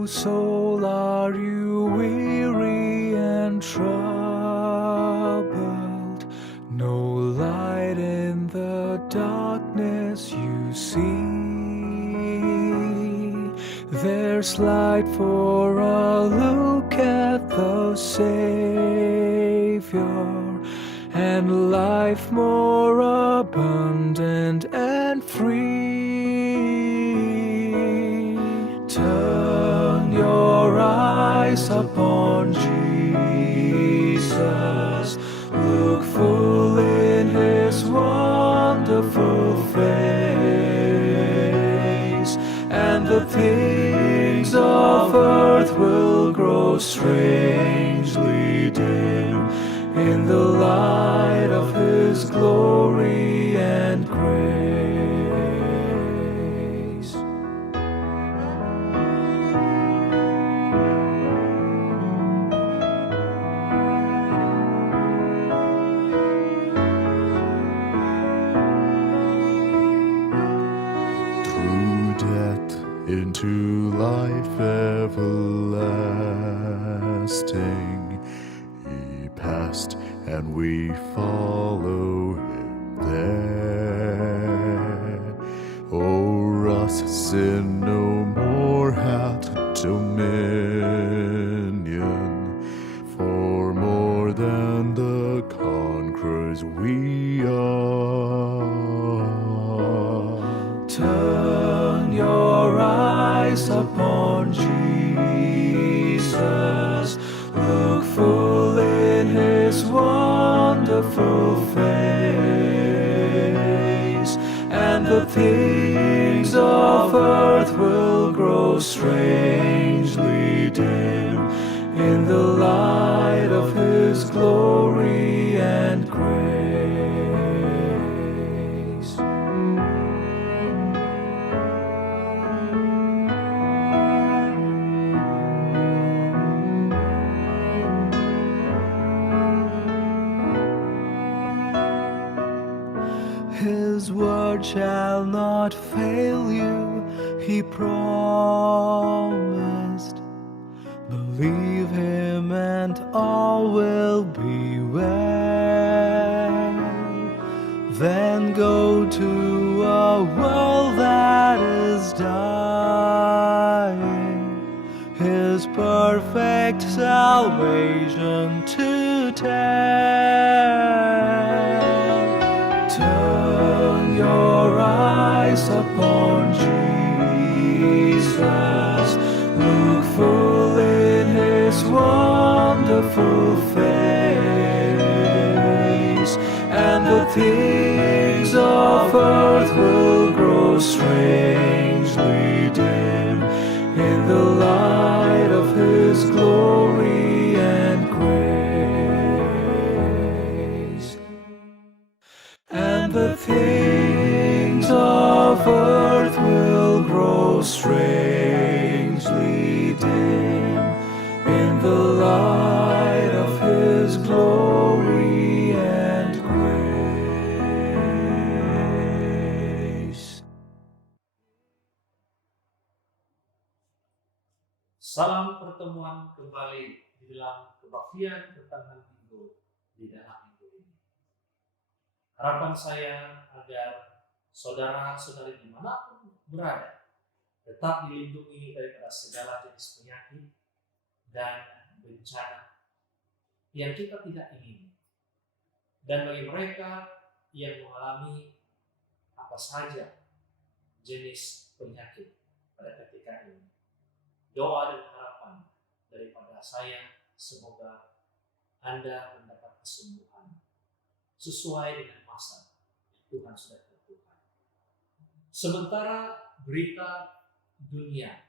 O soul, are you weary and troubled? No light in the darkness you see. There's light for a look at the Savior, and life more abundant and free. Turn your eyes upon Jesus, look full in his wonderful face, and the things of earth will grow strangely dim in the light of his glory and grace. Through death into life everlasting, he passed and we follow him there. O'er us sin no more hath dominion, for more than the conquerors we are. Turn your eyes upon Jesus, look full in his wonderful face, and the things of earth will grow strangely dim in the light of his glory and grace. His word shall not fail you, he promised. Believe him and all will be well. Then go to a world that is dying, his perfect salvation to tell. Turn your eyes upon Jesus, look full in his wonderful face, and the things of earth will grow strangely dim in the light of his glory and grace. And the things of earth will grow strangely dim in the light of his glory and grace. Salam pertemuan kembali di dalam kebaktian pertengahan minggu di dalam minggu ini. Harapan saya agar saudara-saudari dimanapun berada tetap dilindungi daripada segala jenis penyakit dan bencana yang kita tidak ingin. Dan bagi mereka yang mengalami apa saja jenis penyakit pada ketika ini, doa dan harapan daripada saya semoga Anda mendapat kesembuhan sesuai dengan masa Tuhan sudah tentukan. Sementara berita dunia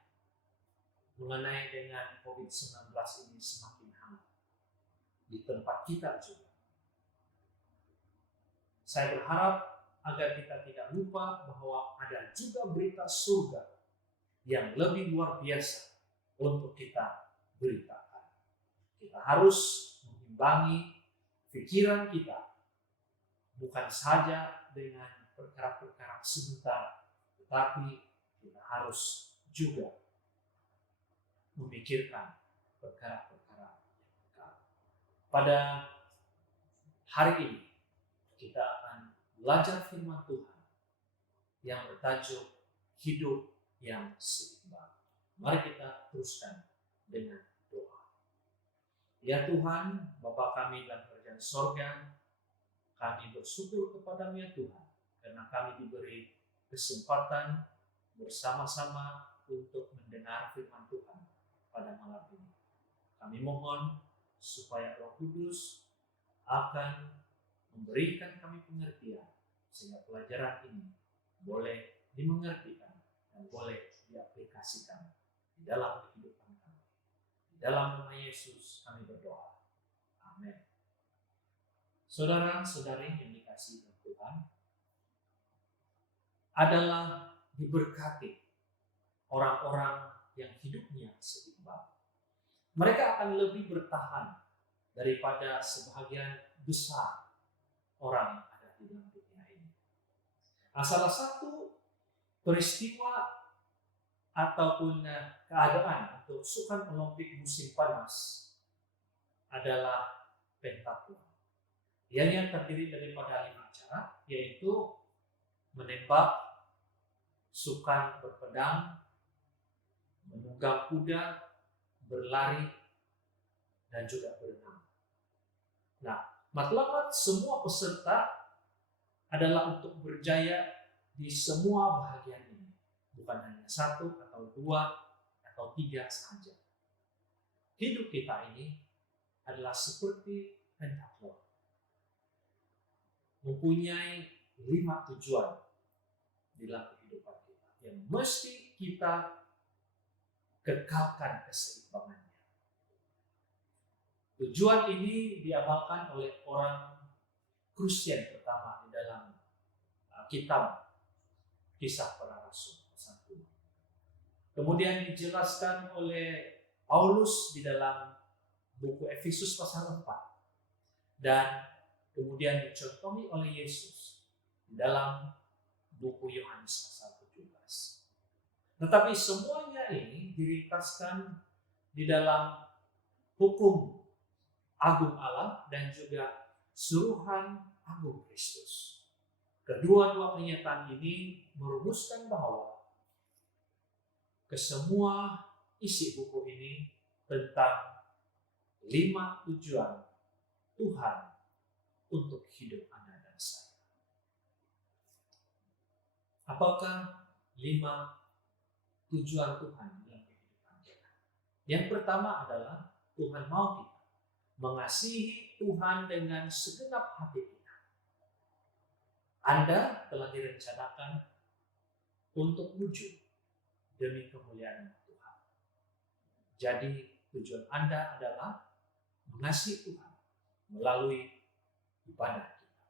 mengenai dengan COVID-19 ini semakin hangat di tempat kita juga, saya berharap agar kita tidak lupa bahwa ada juga berita surga yang lebih luar biasa untuk kita beritakan. Kita harus mengimbangi pikiran kita, bukan saja dengan perkara-perkara sebentar, tetapi kita harus juga memikirkan perkara-perkara yang kekal. Pada hari ini kita akan belajar firman Tuhan yang bertajuk hidup yang seimbang. Mari kita teruskan dengan doa. Ya Tuhan, Bapa kami dalam kerajaan sorga, kami bersyukur kepada-Mu ya Tuhan, karena kami diberi kesempatan bersama-sama untuk mendengar firman Tuhan pada malam ini. Kami mohon supaya Roh Kudus akan memberikan kami pengertian, sehingga pelajaran ini boleh dimengertikan dan boleh diaplikasikan di dalam kehidupan kami. Di dalam nama Yesus kami berdoa. Amin. Saudara-saudari yang dikasihi Tuhan, adalah diberkati orang-orang yang hidupnya seimbang. Mereka akan lebih bertahan daripada sebagian besar orang yang ada di dalam dunia ini. Nah, salah satu peristiwa ataupun keadaan untuk sukan Olimpik musim panas adalah pentathlon. Yang terdiri daripada 5 acara, yaitu menembak, sukan berpedang, menunggang kuda, berlari, dan juga berenang. Nah, matlamat semua peserta adalah untuk berjaya di semua bahagian ini, bukan hanya 1 atau 2 atau 3 saja. Hidup kita ini adalah seperti pentathlon, mempunyai 5 tujuan di dalam kehidupan kita yang mesti kita kekalkan keseimbangannya. Tujuan ini diamalkan oleh orang Kristen pertama di dalam kitab Kisah Para Rasul pasal 2. Kemudian dijelaskan oleh Paulus di dalam buku Efesus pasal 4 dan kemudian dicontohi oleh Yesus di dalam buku Yohanes pasal 17. Tetapi semuanya ini diringkaskan di dalam hukum agung Allah dan juga suruhan agung Kristus. Kedua-dua pernyataan ini merumuskan bahwa kesemua isi buku ini tentang 5 tujuan Tuhan untuk hidup Anda dan saya. Apakah 5 tujuan Tuhan dalam kehidupan kita? Yang pertama adalah Tuhan mau kita mengasihi Tuhan dengan segenap hati kita. Anda telah direncanakan untuk wujud demi kemuliaan Tuhan. Jadi tujuan Anda adalah mengasihi Tuhan melalui ibadah kita.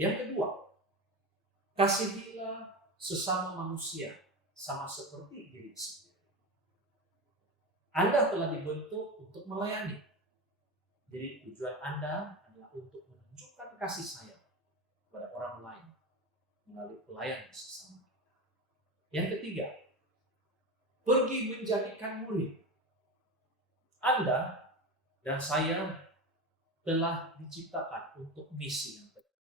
Yang kedua, kasihilah sesama manusia sama seperti diri sendiri. Anda telah dibentuk untuk melayani. Jadi tujuan Anda adalah untuk menunjukkan kasih sayang kepada orang lain melalui pelayanan sesama kita. Yang ketiga, pergi menjadikan murid. Anda dan saya telah diciptakan untuk misi yang penting.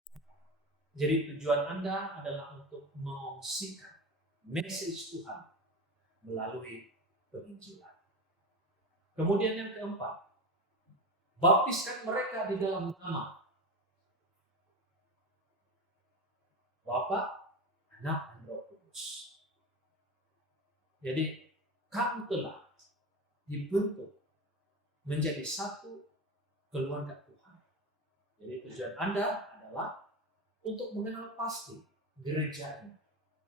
Jadi tujuan Anda adalah untuk mengungsikan message Tuhan melalui penginjilan. Kemudian yang keempat, baptiskan mereka di dalam nama Bapa, Anak, dan Roh Kudus. Jadi kamu telah dibentuk menjadi satu keluarga Tuhan. Jadi tujuan Anda adalah untuk mengenal pasti gerejanya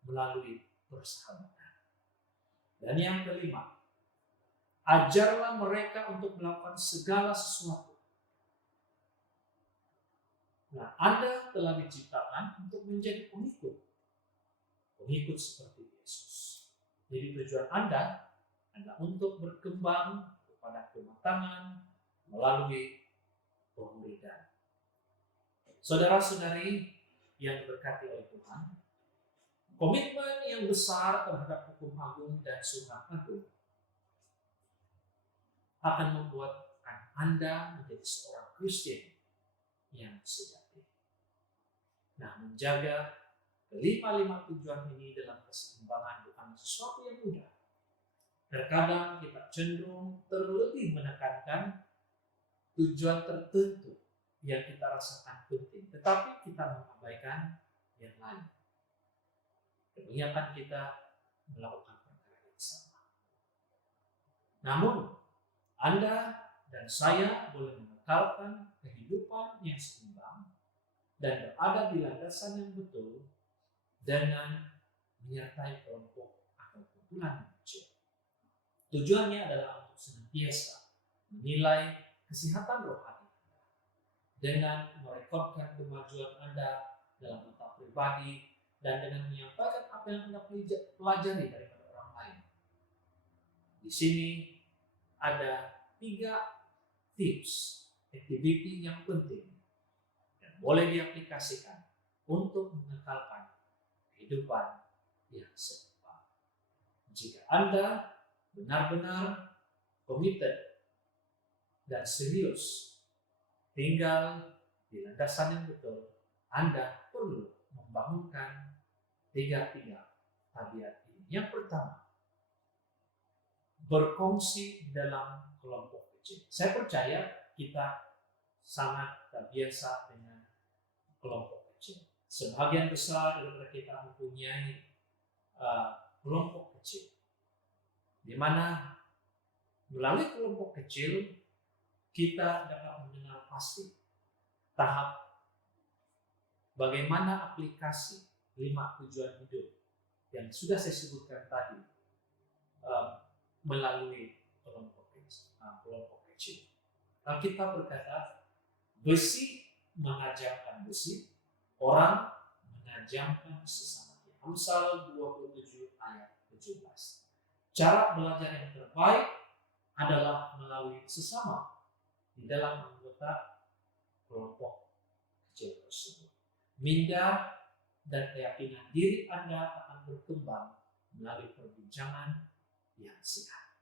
melalui persahabatan. Dan yang kelima, ajarlah mereka untuk melakukan segala sesuatu. Nah, Anda telah diciptakan untuk menjadi pengikut seperti Yesus. Jadi tujuan Anda adalah untuk berkembang kepada kematangan melalui pemuridan. Saudara-saudari yang diberkati oleh Tuhan, komitmen yang besar terhadap hukum agung dan sunnah agung akan membuatkan Anda menjadi seorang Kristen yang sejati. Nah, menjaga kelima-lima tujuan ini dalam keseimbangan bukan sesuatu yang mudah. Terkadang kita cenderung terlebih menekankan tujuan tertentu yang kita rasakan penting, tetapi kita mengabaikan yang lain. Kebanyakan kita melakukan perkara yang sama. Namun, Anda dan saya boleh mengekalkan kehidupan yang seimbang dan berada di landasan yang betul dengan menyertai kelompok atau kumpulan yang kecil. Tujuannya adalah untuk senantiasa menilai kesehatan rohani Anda dengan merekodkan kemajuan Anda dalam mata pribadi dan dengan menyampaikan apa yang Anda pelajari daripada orang lain. Di sini ada 3 tips activity yang penting dan boleh diaplikasikan untuk mengekalkan kehidupan yang seimbang. Jika Anda benar-benar committed dan serius tinggal di landasan yang betul, Anda perlu membangunkan 3 tabiat ini. Yang pertama, berkongsi di dalam kelompok kecil. Saya percaya kita sangat terbiasa dengan kelompok kecil. Sebagian besar dari kita mempunyai kelompok kecil, di mana melalui kelompok kecil kita dapat mengenal pasti tahap bagaimana aplikasi 5 tujuan hidup yang sudah saya sebutkan tadi melalui kelompok kecil. Alkitab berkata, besi menajamkan besi, orang menajamkan sesamanya. Amsal 27 ayat 17. Cara belajar yang terbaik adalah melalui sesama di dalam anggota kelompok kecil tersebut. Minda dan keyakinan diri Anda akan berkembang melalui perbincangan yang sehat.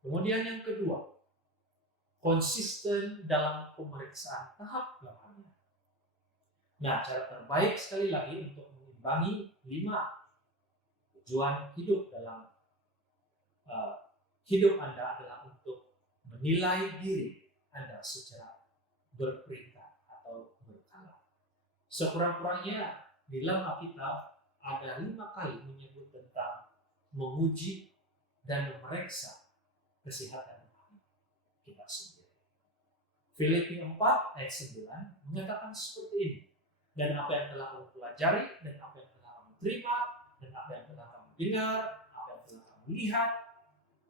Kemudian yang kedua, konsisten dalam pemeriksaan tahap rohani. Nah, cara terbaik sekali lagi untuk mengimbangi 5 tujuan hidup dalam hidup Anda adalah untuk menilai diri Anda secara berperingkat atau berkala. Sekurang-kurangnya di dalam Alkitab ada 5 kali menyebut tentang menguji dan memeriksa kesehatan rohani kita sendiri. Filipi 4 ayat 9 mengatakan seperti ini. Dan apa yang telah kamu pelajari, dan apa yang telah kamu terima, dan apa yang telah kamu dengar, apa yang telah kamu lihat,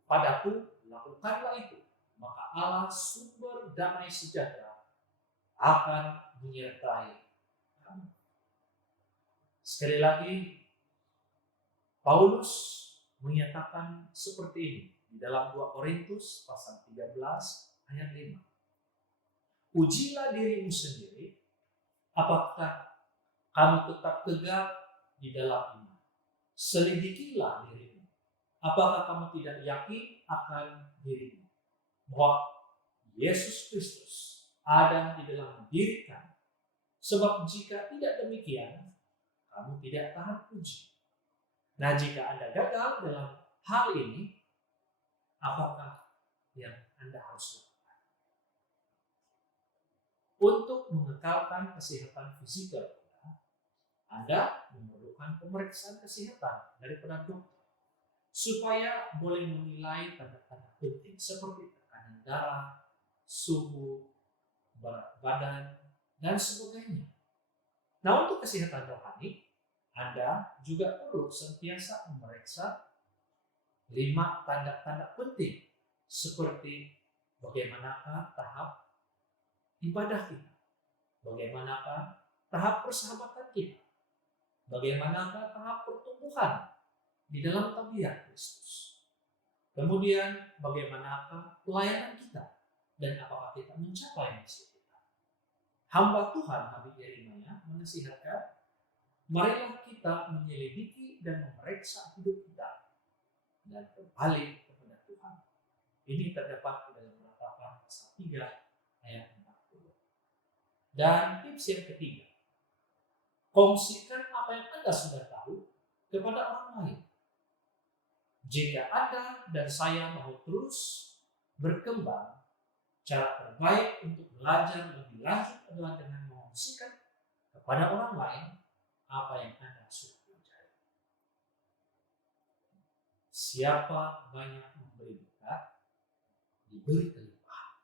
padaku lakukanlah itu. Maka Allah sumber damai sejahtera akan menyertai kamu. Sekali lagi, Paulus menyatakan seperti ini di dalam 2 Korintus pasal 13 ayat 5. Ujilah dirimu sendiri, apakah kamu tetap tegak di dalam iman. Selidikilah dirimu, apakah kamu tidak yakin akan dirimu bahwa Yesus Kristus ada di dalam diri kamu. Sebab jika tidak demikian, kamu tidak tahan uji. Nah, jika Anda gagal dalam hal ini, apakah yang Anda harus lakukan? Untuk mengekalkan kesehatan fisikal Anda memerlukan pemeriksaan kesehatan daripada dokter supaya boleh menilai tanda-tanda penting seperti tekanan darah, suhu, berat badan, dan sebagainya. Nah, untuk kesehatan rohani, Anda juga perlu sentiasa memeriksa 5 tanda-tanda penting seperti bagaimanakah tahap ibadah kita, bagaimanakah tahap persahabatan kita, bagaimanakah tahap pertumbuhan di dalam tabiat Kristus, kemudian bagaimanakah pelayanan kita dan apakah kita mencapai misi kita. Hamba Tuhan Nabi Yeremia menasihatkan, marilah kita menyelidiki dan memeriksa hidup kita dan berbalik kepada Tuhan. Ini terdapat di dalam Ratapan pasal 3 ayat 40. Dan tips yang ketiga, kongsikan apa yang Anda sudah tahu kepada orang lain. Jika Anda dan saya mau terus berkembang, cara terbaik untuk belajar lebih lanjut adalah dengan mengungsikan kepada orang lain apa yang Anda sudah pelajari. Siapa banyak memberi berkat, diberi kelimpahan.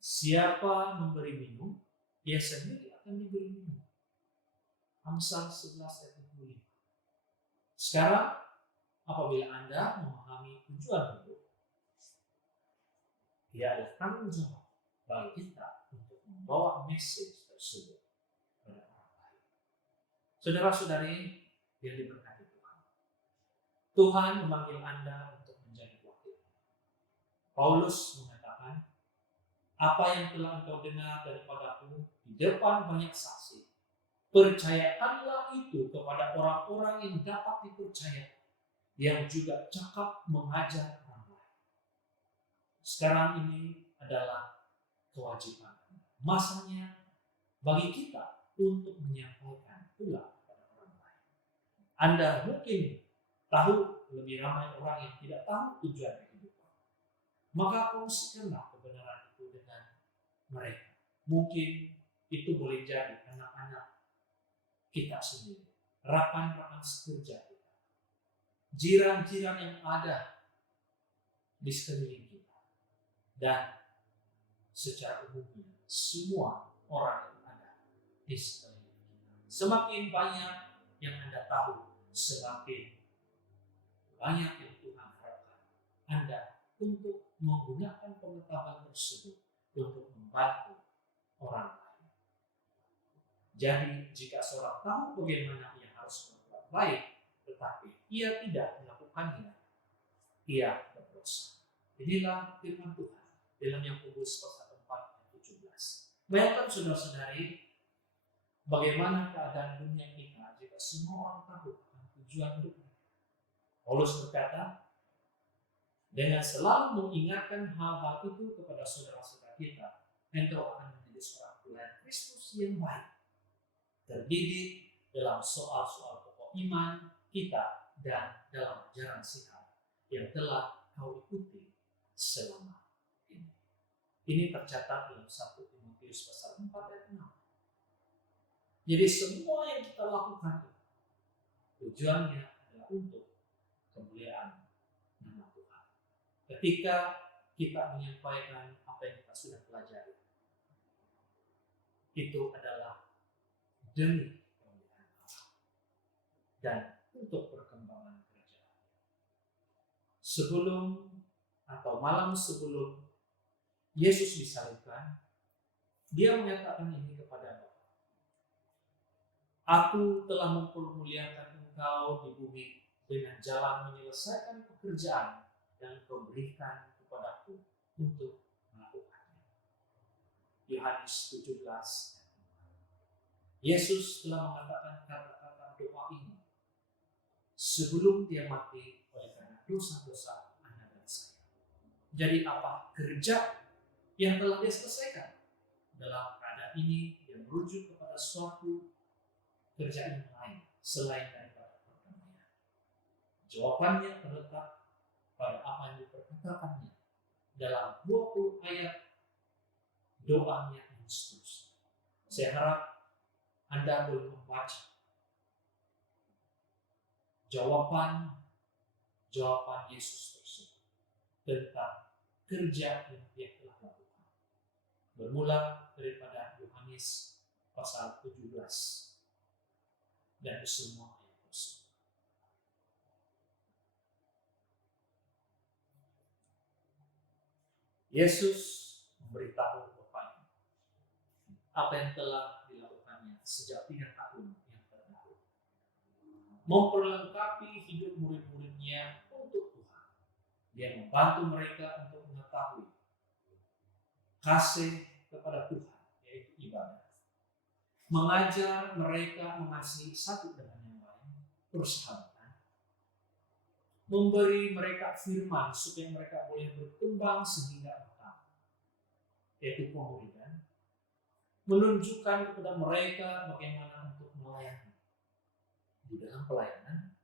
Siapa memberi minum, dia sendiri akan diberi minum. Amsal 11 ayat 25. Sekarang, apabila Anda memahami tujuan hidup, dia adalah tanggung jawab bagi kita untuk membawa message tersebut kepada orang lain. Saudara-saudari yang diberkati Tuhan, Tuhan memanggil Anda untuk menjadi wakil. Paulus mengatakan, apa yang telah engkau dengar daripadaku di depan banyak saksi, percayakanlah itu kepada orang-orang yang dapat dipercaya, yang juga cakap mengajar orang lain. Sekarang ini adalah kewajiban, masanya bagi kita untuk menyampaikan pula kepada orang lain. Anda mungkin tahu lebih ramai orang yang tidak tahu tujuan kehidupan. Maka kongsikanlah kebenaran itu dengan mereka. Mungkin itu boleh jadi anak-anak kita sendiri, rekan-rekan sekerja kita, jiran-jiran yang ada di sekeliling kita, dan secara umumnya semua orang yang ada di sekeliling kita. Semakin banyak yang Anda tahu, semakin banyak yang Tuhan harapkan Anda untuk menggunakan pengetahuan tersebut untuk membantu orang lain. Jadi jika seorang tahu bagaimana ia harus berbuat baik, tetapi ia tidak melakukannya, ia berdosa. Inilah firman Tuhan dalam Yakobus pasal 4 ayat 17. Bayangkan saudara-saudari, bagaimana keadaan dunia kita jika semua orang tahu akan tujuan hidup mereka. Paulus berkata, dengan selalu mengingatkan hal-hal itu kepada saudara-saudara kita, engkau akan menjadi seorang pelayan Kristus yang baik, terdidik dalam soal-soal pokok iman kita dan dalam ajaran sikap yang telah kau ikuti selama ini. Ini tercatat dalam 1 Timotius pasal 4 ayat 6. Jadi semua yang kita lakukan tujuannya adalah untuk kemuliaan nama Tuhan. Ketika kita menyampaikan apa yang kita sudah pelajari, itu adalah demi kemuliaan Allah dan untuk perkembangan kerajaan. Sebelum atau malam sebelum Yesus disalibkan, dia menyatakan ini kepada Bapa. Aku telah mempermuliakan engkau di bumi dengan jalan menyelesaikan pekerjaan yang kau berikan kepadaku untuk melakukannya. Yohanes 17. Yesus telah mengatakan kata-kata doa ini sebelum dia mati oleh karena dosa-dosa Anda dan saya. Jadi apa kerja yang telah dia selesaikan? Dalam keadaan ini dia merujuk kepada suatu kerjaan yang lain selain daripada perdamaian. Jawabannya terletak pada apa yang diperkatakannya dalam 20 ayat doanya yang seterusnya. Saya harap Anda boleh membaca jawaban Yesus tersebut tentang kerja yang dia telah lakukan. Bermula daripada Yohanes pasal 17 dan semua ayat tersebut. Yesus memberitahu Bapaknya apa yang telah dilakukannya sejak 3 tahun yang terdahulu. Memperlengkapi hidup murid-muridnya untuk Tuhan. Dia membantu mereka untuk mengetahui kasih kepada Tuhan, yaitu ibadah. Mengajar mereka mengasihi satu dengan yang lain, persahabatan. memberi mereka firman supaya mereka boleh berkembang sehingga matang, yaitu pemuridan, menunjukkan kepada mereka bagaimana untuk melayani di dalam pelayanan,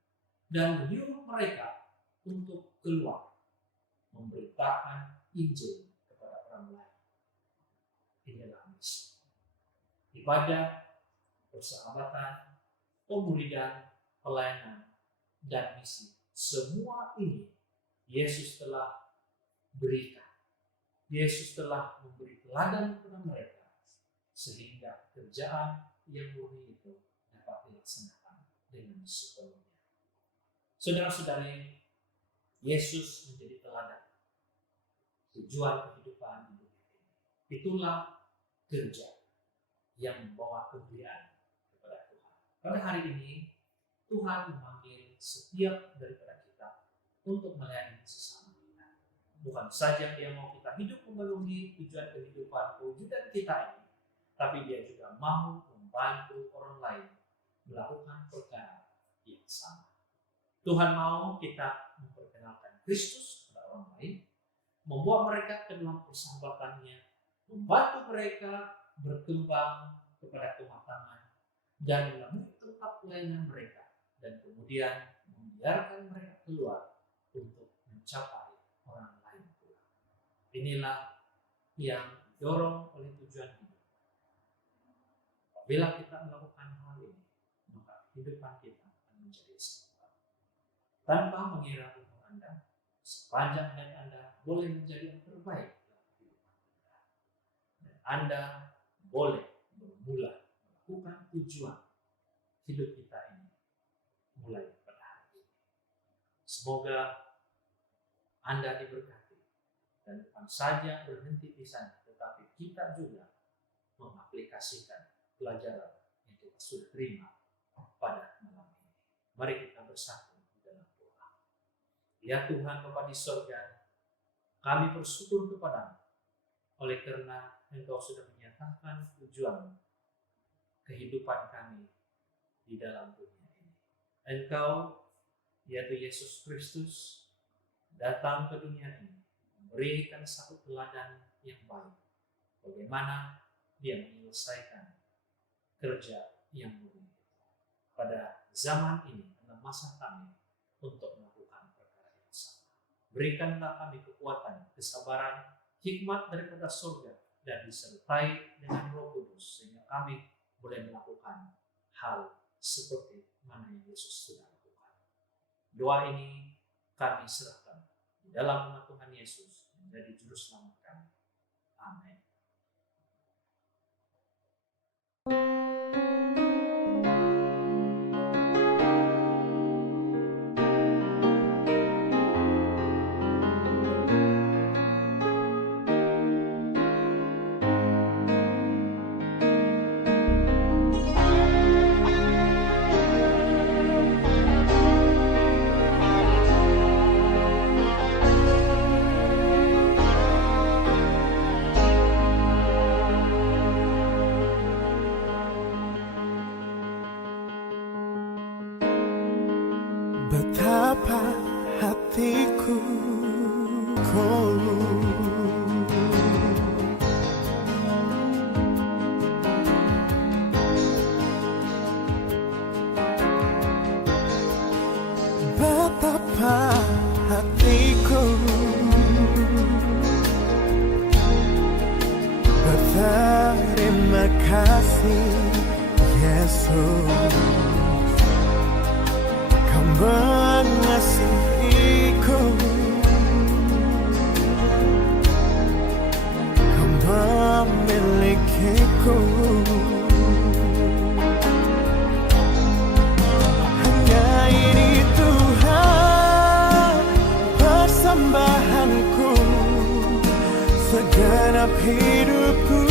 dan menyuruh mereka untuk keluar memberitakan Injil kepada orang lain. Inilah misi. Ibadah, persahabatan, pemuridan, pelayanan, dan misi. Semua ini Yesus telah berikan. Yesus telah memberi teladan kepada mereka sehingga pekerjaan yang murni itu dapat dilaksanakan dengan sepenuhnya. Saudara-saudari, Yesus menjadi teladan tujuan kehidupan hidup ini. Itulah kerja yang membawa kemuliaan kepada Tuhan. Pada hari ini Tuhan memanggil setiap daripada kita untuk melayani sesama kita. Bukan saja Dia mau kita hidup memenuhi tujuan kehidupan kewujudan kita ini, tapi Dia juga mau membantu orang lain melakukan perkara yang sama. Tuhan mau kita memperkenalkan Kristus kepada orang lain, membawa mereka ke dalam persahabatannya, membantu mereka berkembang kepada kematangan, dan melalui tempat pelayanan mereka, dan kemudian membiarkan mereka keluar untuk mencapai orang lain pula. Inilah yang didorong oleh tujuan hidup. Apabila kita melakukan hal ini, maka kehidupan kita akan menjadi sempurna. Tanpa mengira umur Anda, sepanjang hayat Anda boleh menjadi yang terbaik dalam kehidupan kita. Dan Anda boleh bermula melakukan tujuan hidup kita ini mulai pada hari ini. Semoga Anda diberkati dan bukan saja berhenti di sana, tetapi kita juga mengaplikasikan pelajaran yang kita sudah terima pada malam ini. Mari kita bersatu di dalam doa. Ya Tuhan Bapa di surga, kami bersyukur kepadamu oleh karena Engkau sudah menyatakan tujuan kehidupan kami di dalam dunia ini. Engkau, yaitu Yesus Kristus, datang ke dunia ini, memberikan satu teladan yang baik. Bagaimana Dia menyelesaikan kerja yang murni. Pada zaman ini, adalah masa kami untuk melakukan perkara yang sama. Berikanlah kami kekuatan, kesabaran, hikmat daripada surga, dan disertai dengan Roh Kudus, sehingga kami boleh melakukan hal seperti mana yang Yesus sudah lakukan. Doa ini kami serahkan di dalam nama Tuhan Yesus menjadi juru selamat kami. Amin. Betapa hatiku kau betapa hatiku berterima kasih Yesus, Kau mengasihiku, Kau memilikiku. Hanya ini Tuhan persembahanku, segenap hidupku,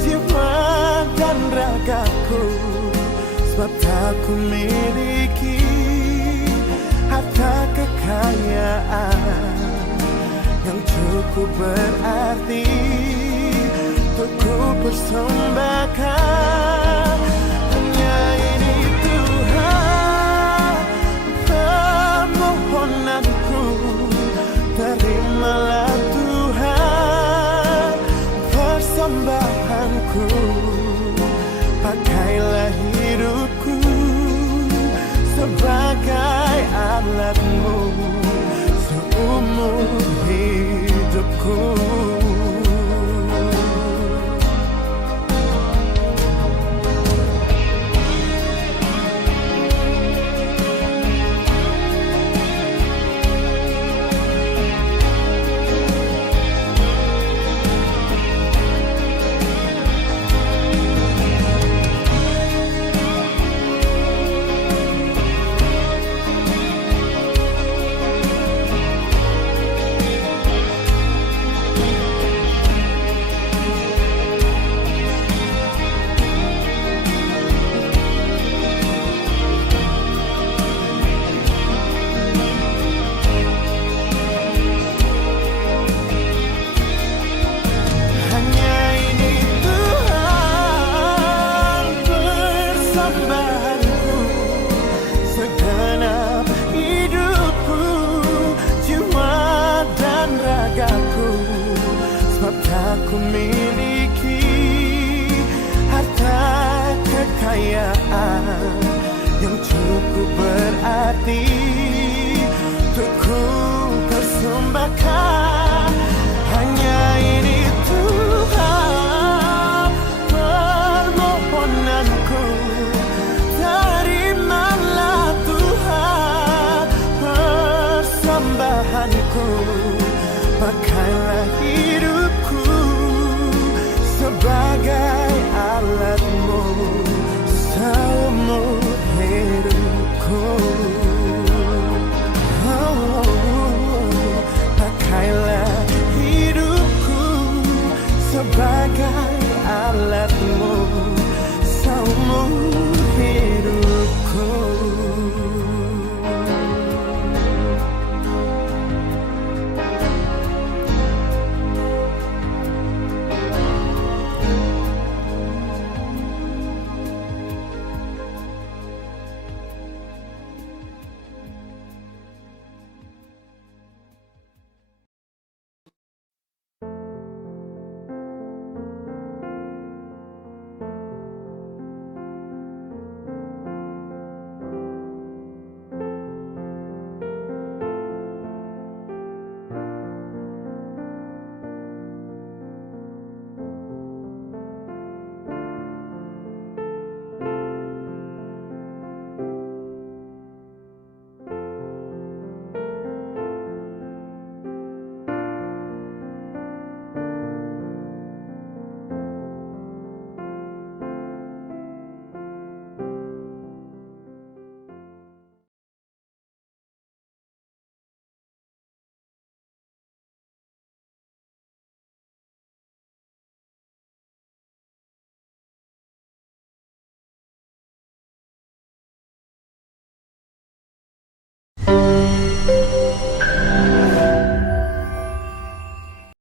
jiwa dan ragaku. Sebab tak ku miliki harta kekayaan yang cukup berarti untuk ku persembahkan. Hanya ini Tuhan Tuhan, hanya ini Tuhan permohonanku. Terimalah Tuhan persembahanku. Pakailah hidupku sebagai alatmu, saumu